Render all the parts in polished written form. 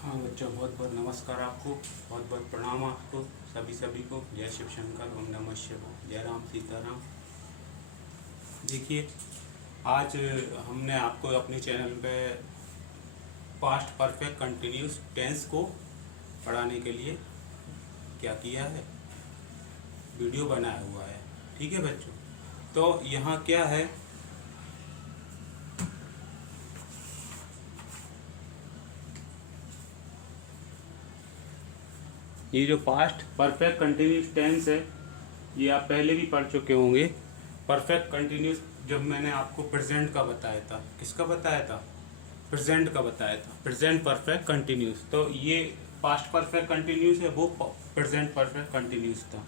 हाँ बच्चों, बहुत बहुत नमस्कार आपको, बहुत बहुत प्रणाम आपको सभी को। जय शिव शंकर, ओम नमः शिवाय, जय राम सीताराम। देखिए, आज हमने आपको अपने चैनल पे पास्ट परफेक्ट कंटिन्यूस टेंस को पढ़ाने के लिए क्या किया है, वीडियो बनाया हुआ है। ठीक है बच्चों, तो यहाँ क्या है, ये जो पास्ट परफेक्ट कंटिन्यूस टेंस है ये आप पहले भी पढ़ चुके होंगे। परफेक्ट कंटिन्यूस जब मैंने आपको प्रेजेंट का बताया था, किसका बताया था, प्रेजेंट का बताया था, प्रेजेंट परफेक्ट कंटिन्यूस। तो ये पास्ट परफेक्ट कंटिन्यूस है, वो प्रेजेंट परफेक्ट कंटिन्यूस था।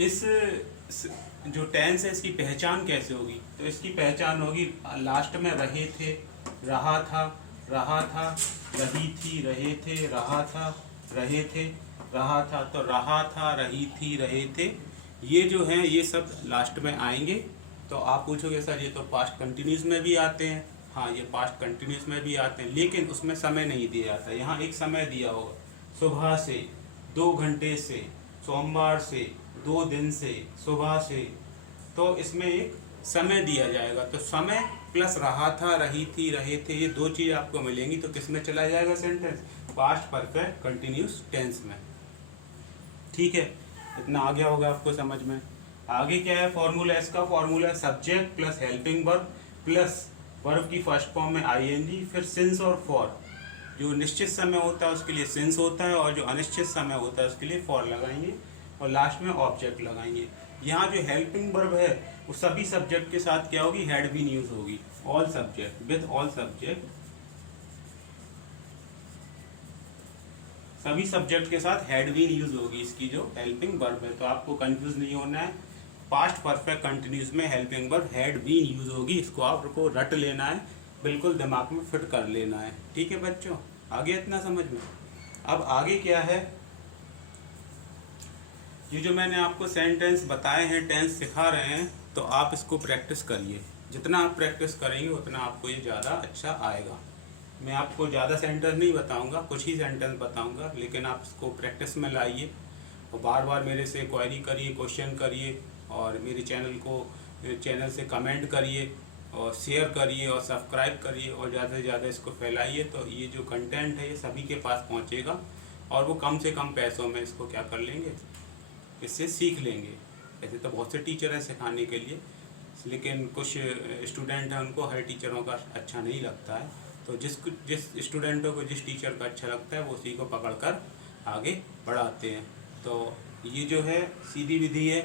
इस जो टेंस है इसकी पहचान कैसे होगी, तो इसकी पहचान होगी लास्ट में रहे थे, रहा था, रहा था, रही थी, रहे थे, रहा था, रहे थे, रहा था। तो रहा था, रही थी, रहे थे, ये जो हैं ये सब लास्ट में आएंगे। तो आप पूछोगे सर ये तो पास्ट कंटिन्यूस में भी आते हैं। हाँ, ये पास्ट कंटिन्यूस में भी आते हैं, लेकिन उसमें समय नहीं दिया जाता। यहाँ एक समय दिया होगा, सुबह से, 2 घंटे से, सोमवार से, 2 दिन से, सुबह से। तो इसमें एक समय दिया जाएगा। तो समय प्लस रहा था, रही थी, रहे थे, ये 2 चीज़ आपको मिलेंगी। तो किस में चला जाएगा sentence, past perfect continuous tense में। ठीक है, इतना आ गया होगा आपको समझ में। आगे क्या है फॉर्मूला, इसका फॉर्मूला है subject plus helping verb plus verb की फर्स्ट फॉर्म में आईएनजी, फिर सिंस और फॉर। जो निश्चित समय होता है उसके लिए सिंस होता है, और जो अनिश्चित समय होता है उसके लिए फॉर लगाएंगे, और लास्ट में ऑब्जेक्ट लगाएंगे। यहाँ जो हेल्पिंग वर्ब है वो सभी सब्जेक्ट के साथ क्या होगी, हैड बीन यूज होगी। All subject, with all subject, सभी सब्जेक्ट के साथ हैड बीन यूज होगी इसकी जो हेल्पिंग वर्ब है। तो आपको कंफ्यूज नहीं होना है, पास्ट परफेक्ट कंटिन्यूस में helping verb had been use होगी। इसको आपको रट लेना है, बिल्कुल दिमाग में फिट कर लेना है। ठीक है बच्चों, आगे इतना समझ में। अब आगे क्या है, ये जो मैंने आपको सेंटेंस बताए हैं, टेंस सिखा रहे हैं, तो आप इसको प्रैक्टिस करिए। जितना आप प्रैक्टिस करेंगे उतना आपको ये ज़्यादा अच्छा आएगा। मैं आपको ज़्यादा सेंटेंस नहीं बताऊंगा, कुछ ही सेंटेंस बताऊंगा, लेकिन आप इसको प्रैक्टिस में लाइए और बार बार मेरे से क्वेरी करिए, क्वेश्चन करिए, और मेरे चैनल से कमेंट करिए, और शेयर करिए, और सब्सक्राइब करिए, और ज़्यादा से ज़्यादा इसको फैलाइए। तो ये जो कंटेंट है ये सभी के पास पहुँचेगा, और वो कम से कम पैसों में इसको क्या कर लेंगे, इससे सीख लेंगे। ऐसे तो बहुत से टीचर हैं सिखाने के लिए, लेकिन कुछ स्टूडेंट हैं उनको हर टीचरों का अच्छा नहीं लगता है। तो जिस स्टूडेंटों को जिस टीचर का अच्छा लगता है वो उसी को पकड़कर आगे बढ़ाते हैं। तो ये जो है सीधी विधि है,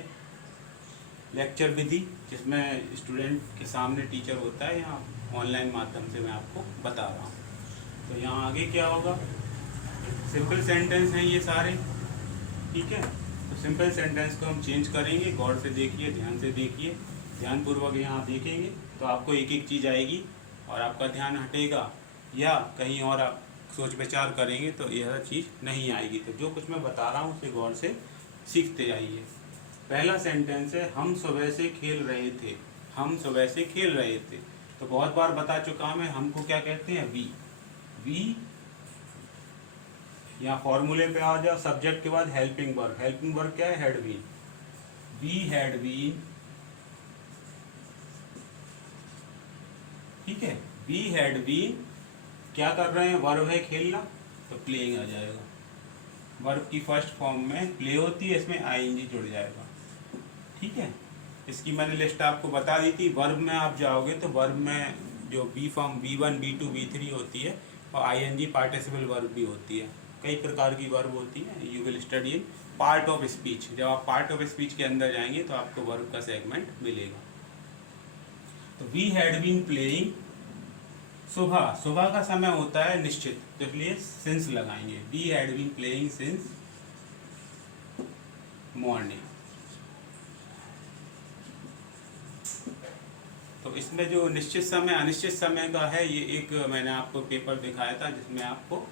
लेक्चर विधि, जिसमें स्टूडेंट के सामने टीचर होता है, यहाँ ऑनलाइन माध्यम से मैं आपको बता रहा हूँ। तो यहाँ आगे क्या होगा, सिंपल सेंटेंस हैं ये सारे। ठीक है, तो सिंपल सेंटेंस को हम चेंज करेंगे। गौर से देखिए, ध्यान से देखिए, ध्यानपूर्वक यहाँ देखेंगे तो आपको एक एक चीज़ आएगी, और आपका ध्यान हटेगा या कहीं और आप सोच विचार करेंगे तो यह चीज़ नहीं आएगी। तो जो कुछ मैं बता रहा हूँ उसे गौर से सीखते जाइए। पहला सेंटेंस है, हम सुबह से खेल रहे थे। हम सुबह से खेल रहे थे, तो बहुत बार बता चुका हूँ मैं, हमको क्या कहते हैं, वी। यहाँ फॉर्मूले पे आ जाओ, सब्जेक्ट के बाद हेल्पिंग वर्ब। हेल्पिंग वर्ब क्या है, had been. We had been, ठीक है, वी हैड बीन, क्या कर रहे हैं, वर्ब है खेलना, तो प्लेइंग आ जाएगा। वर्ब की फर्स्ट फॉर्म में प्ले होती है, इसमें आईएनजी जुड़ जाएगा। ठीक है, इसकी मैंने लिस्ट आपको बता दी थी। वर्ब में आप जाओगे तो वर्ब में जो B form V1, V2, V3 होती है, और आईएनजी पार्टिसिपल वर्ब भी होती है। कई प्रकार की वर्ब होती है। You will study in part of speech. जब आप पार्ट ऑफ स्पीच के अंदर जाएंगे तो आपको वर्ब का सेगमेंट मिलेगा। तो वी हैड बीन प्लेइंग, सुबह, सुबह का समय होता है निश्चित, तो इसलिए सिंस लगाएंगे। We had been playing since morning. तो इसमें जो निश्चित समय अनिश्चित समय का है, ये एक मैंने आपको पेपर दिखाया था जिसमें आपको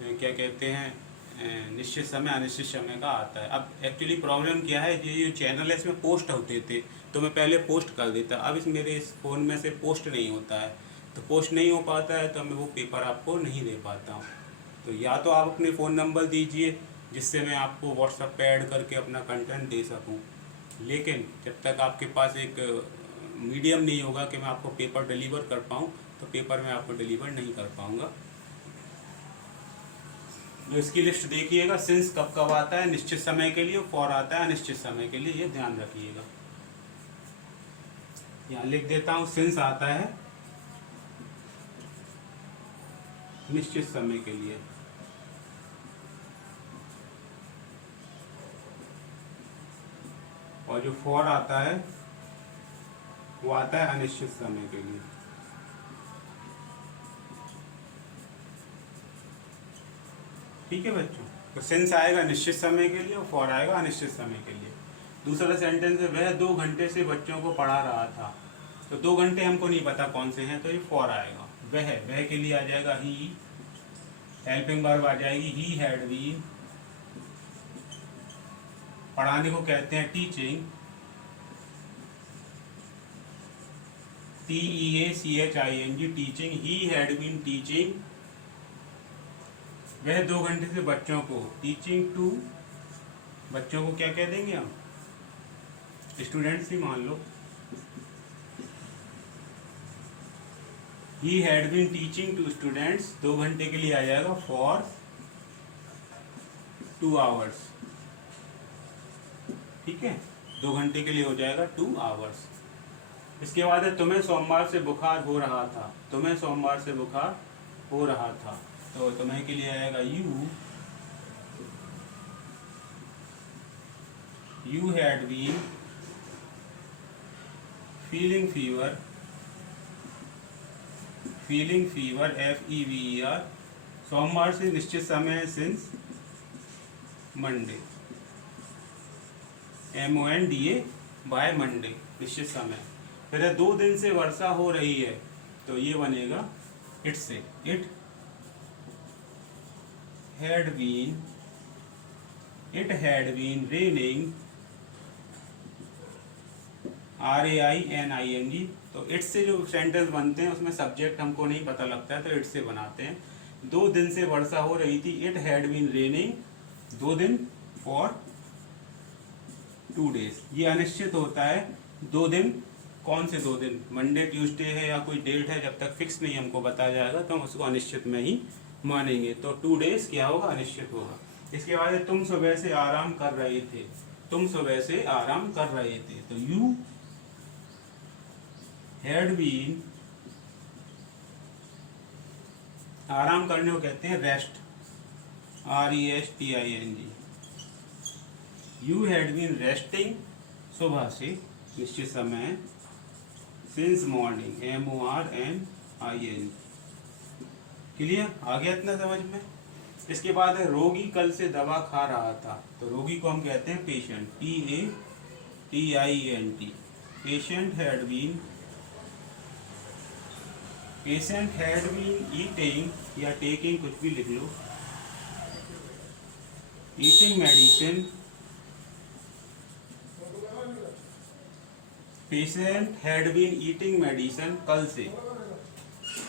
क्या कहते हैं, निश्चित समय अनिश्चित समय का आता है। अब एक्चुअली प्रॉब्लम क्या है, ये जो चैनल है इसमें पोस्ट होते थे, तो मैं पहले पोस्ट कर देता। अब मेरे इस फ़ोन में से पोस्ट नहीं होता है, तो पोस्ट नहीं हो पाता है तो मैं वो पेपर आपको नहीं दे पाता हूँ। तो या तो आप अपने फ़ोन नंबर दीजिए जिससे मैं आपको व्हाट्सएप पे ऐड करके अपना कंटेंट दे सकूँ, लेकिन जब तक आपके पास एक मीडियम नहीं होगा कि मैं आपको पेपर डिलीवर कर पाऊँ, तो पेपर मैं आपको डिलीवर नहीं कर पाऊँगा। जो इसकी लिस्ट देखिएगा, सिंस कब कब आता है निश्चित समय के लिए, फॉर आता है अनिश्चित समय के लिए, ये ध्यान रखिएगा। यहाँ लिख देता हूँ, सिंस आता है निश्चित समय के लिए, और जो फॉर आता है वो आता है अनिश्चित समय के लिए। ठीक है बच्चों, तो सिंस आएगा निश्चित समय के लिए और फॉर आएगा अनिश्चित समय के लिए। दूसरा सेंटेंस है, वह 2 घंटे से बच्चों को पढ़ा रहा था। तो 2 घंटे हमको नहीं पता कौन से हैं, तो ये फॉर आएगा। वह के लिए आ जाएगा ही, हेल्पिंग वर्ब आ जाएगी ही हैड बीन, पढ़ाने को कहते हैं teaching, TEACHING, teaching, he had been teaching. वह 2 घंटे से बच्चों को, टीचिंग टू, बच्चों को क्या कह देंगे हम, स्टूडेंट्स ही मान लो। He had been teaching to students, 2 घंटे के लिए आ जाएगा फॉर 2 आवर्स। ठीक है, 2 घंटे के लिए हो जाएगा 2 आवर्स। इसके बाद है, तुम्हें सोमवार से बुखार हो रहा था। तुम्हें सोमवार से बुखार हो रहा था, तो तुम्हें के लिए आएगा you had been feeling fever, FEVER, सोमवार से निश्चित समय है since Monday, MONDA by Monday, निश्चित समय। फिर है, 2 दिन से वर्षा हो रही है, तो ये बनेगा इट से, it had been raining, RAINING। तो इट से जो सेंटेंस बनते हैं उसमें सब्जेक्ट हमको नहीं पता लगता है, तो इट से बनाते हैं। 2 दिन से वर्षा हो रही थी, इट हैड बीन रेनिंग 2 दिन, फॉर 2 डेज। ये अनिश्चित होता है, 2 दिन, कौन से 2 दिन, मंडे ट्यूसडे है या कोई डेट है, जब तक फिक्स नहीं हमको बताया जाएगा तो हम उसको अनिश्चित में ही मानेंगे। तो 2 डेज क्या होगा, अनिश्चित होगा। इसके बाद है, तुम सुबह से आराम कर रहे थे। तुम सुबह से आराम कर रहे थे, तो यू हैड बीन, आराम करने को कहते हैं rest, RESTING। You had been resting, सुबह से, निश्चित समय, सिंस मॉर्निंग, MORNING। क्लियर, आ गया इतना समझ में। इसके बाद है, रोगी कल से दवा खा रहा था। तो रोगी को हम कहते हैं patient, PATIENT। Patient had been eating या टेकिंग, कुछ भी लिख लो, eating medicine. Patient had been eating medicine, कल से,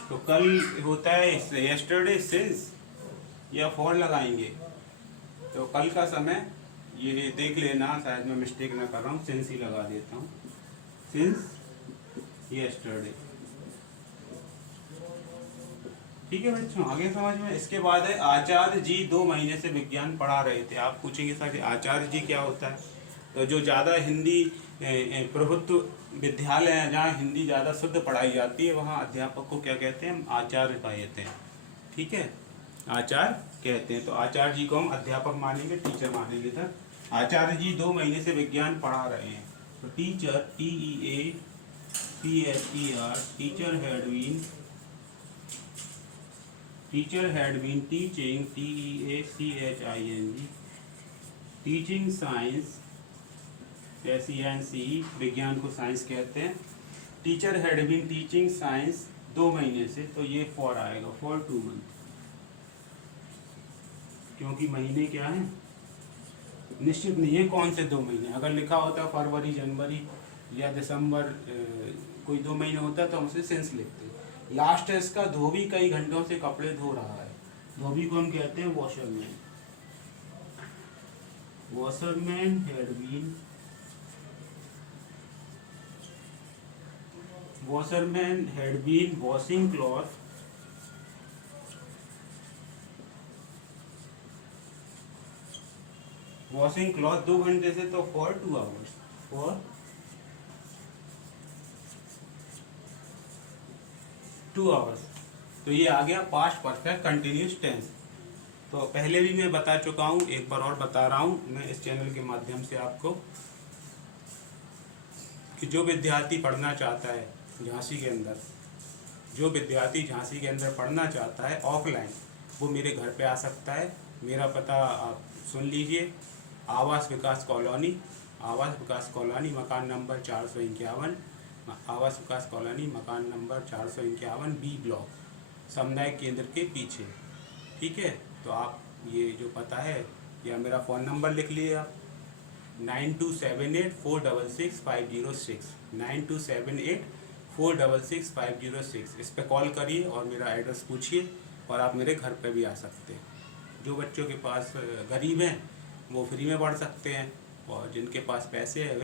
तो कल होता है यस्टरडे, सिंस या फॉर लगाएंगे। तो कल का समय ये देख लेना, शायद मैं मिस्टेक ना कर रहा हूँ, सिंस ही लगा देता हूँ, सिंस यस्टरडे। ठीक है बच्चों, आगे समझ में। इसके बाद है, आचार्य जी 2 महीने से विज्ञान पढ़ा रहे थे। आप पूछेंगे सर आचार्य जी क्या होता है, तो जो ज़्यादा हिंदी प्रभुत्व विद्यालय हैं, जहाँ हिंदी ज़्यादा शुद्ध पढ़ाई जाती है, वहाँ अध्यापक को क्या कहते हैं, हम आचार्य कहते हैं। ठीक है, आचार्य कहते हैं। तो आचार्य जी को हम अध्यापक मानेंगे, टीचर मानेंगे। सर आचार्य जी 2 महीने से विज्ञान पढ़ा रहे हैं, तो teacher, TEACHER, teacher had been teaching, TEACHING, teaching science, SCIENCE, विज्ञान को साइंस कहते हैं। Teacher had been teaching science 2 महीने से, तो ये फॉर आएगा, फॉर 2 मंथ, क्योंकि महीने क्या है, निश्चित नहीं है कौन से 2 महीने। अगर लिखा होता फरवरी, जनवरी या दिसंबर, कोई 2 महीने होता तो हम उसे सिंस लिखते, लास्ट है इसका धोबी, कई घंटों से कपड़े धो रहा है। धोबी को हम कहते हैं washerman. Washerman had been washing cloth washing cloth 2 घंटे से, तो फॉर 2 आवर्स, फॉर 2 आवर्स। तो ये आ गया पास्ट परफेक्ट कंटिन्यूस टेंस। तो पहले भी मैं बता चुका हूँ, एक बार और बता रहा हूँ मैं इस चैनल के माध्यम से आपको, कि जो विद्यार्थी पढ़ना चाहता है झांसी के अंदर, जो विद्यार्थी झांसी के अंदर पढ़ना चाहता है ऑफलाइन, वो मेरे घर पे आ सकता है। मेरा पता आप सुन लीजिए, आवास विकास कॉलोनी, मकान नंबर 451, आवास विकास कॉलोनी मकान नंबर 451 बी ब्लॉक, सामुदायिक केंद्र के पीछे। ठीक है, तो आप ये जो पता है, या मेरा फ़ोन नंबर लिख लिए आप, 9278466506, 9278466506। इस पे कॉल करिए और मेरा एड्रेस पूछिए, और आप मेरे घर पे भी आ सकते हैं। जो बच्चों के पास गरीब हैं वो फ्री में पढ़ सकते हैं, और जिनके पास पैसे हैं